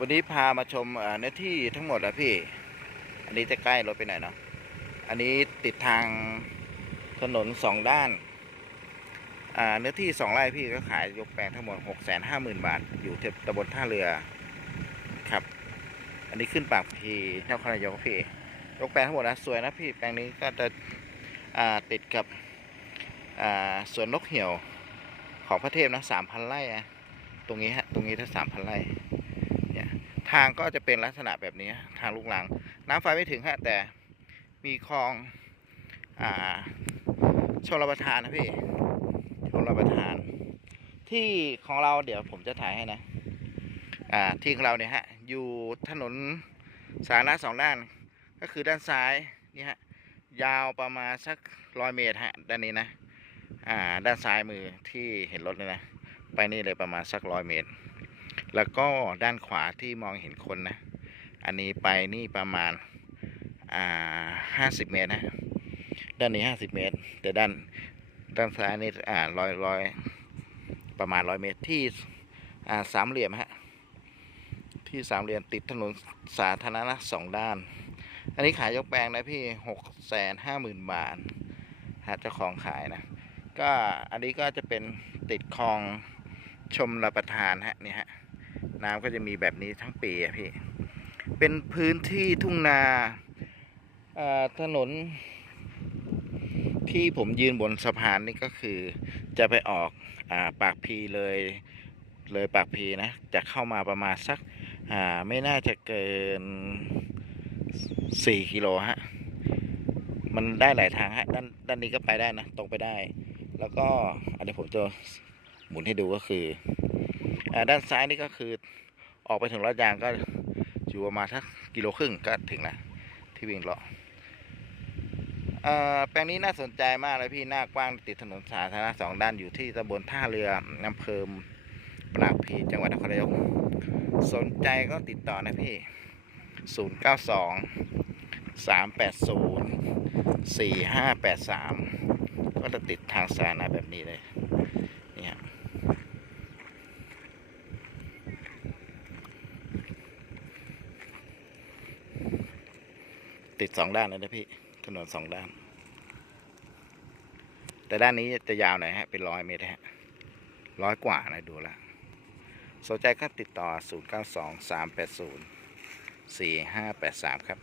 วันนี้พามาชมเนื้อที่ทั้งหมดแล้วพี่ อันนี้จะใกล้รถไปไหนเนาะ อันนี้ติดทางถนนสองด้าน เนื้อที่สองไร่พี่ก็ขายยกแปลงทั้งหมดหกแสนห้าหมื่นบาท อยู่ที่ตำบลท่าเรือครับ อันนี้ขึ้นปากพีเจ้าคณะยกพี่ ยกแปลงทั้งหมดนะสวยนะพี่แปลงนี้ก็จะติดกับสวนนกเหี่ยวของพระเทพนะสามพันไร่อะตรงนี้ฮะ ตรงนี้ถ้าสามพันไร่ เนี่ยทางก็จะเป็นลักษณะแบบนี้ทางลูกหลัง น้ำไฟไม่ถึงฮะแต่มีคลองอ่าชลประทานนะพี่ชลประทาน ที่ของเราเดี๋ยวผมจะถ่ายให้นะอ่าที่ของเราเนี่ยฮะอยู่ถนนสาธารณะสองด้าน ก็คือด้านซ้ายนี่ฮะยาวประมาณสักร้อยเมตรฮะด้านนี้นะอ่าด้านซ้ายมือที่เห็นรถเลยนะไปนี่เลยประมาณสักร้อยเมตร แล้วก็ด้านขวาที่มองเห็นคนนะ อันนี้ไปนี่ประมาณอ่าห้าสิบเมตรนะ ด้านนี้ห้าสิบเมตร แต่ด้านด้านซ้ายนี่อ่าร้อยร้อยประมาณร้อยเมตรที่อ่าสามเหลี่ยมฮะที่สามเหลี่ยมติดถนนสาธารณะสองด้าน อันนี้ขายยกแปลงนะพี่หกแสนห้าหมื่นบาทหาเจ้าของขายนะ ก็อันนี้ก็จะเป็นติดคลองชมรับประทานฮะนี่ฮะ น้ำก็จะมีแบบนี้ทั้งปีอะพี่ เป็นพื้นที่ทุ่งนาถนน ที่ผมยืนบนสะพานนี่ก็คือ จะไปออกอปากพีเลยเลยปากพีนะ จะเข้ามาประมาณสักไม่น่าจะเกินสี่กิโลฮะ มันได้หลายทางฮะ ด้านด้านนี้ก็ไปได้นะ ตรงไปได้ แล้วก็อะเดี๋ยวผมจะหมุนให้ดูก็คือ ด้านซ้ายนี่ก็คือออกไปถึงรถยางก็อยู่ประมาณสักกิโลครึ่งก็ถึงนะที่วิ่งเลาะแปลงนี้น่าสนใจมากเลยพี่หน้ากว้างติดถนนสาธารณะสองด้านอยู่ที่ตำบลท่าเรืออำเภอปรากพีจังหวัดนครนายกสนใจก็ติดต่อนะพี่ 0 9 2 3 8 0 4 5 8 3 ก็จะติดทางสาธารณะแบบนี้เลยนี่ฮะ ติดสองด้านเลยนะพี่ถนนสองด้าน แต่ด้านนี้จะยาวหน่อยฮะ เป็นร้อยเมตรฮะร้อยกว่านะดูละสนใจครับติดต่อ 0 9 2 3 8 0 4 5 8 3 ครับ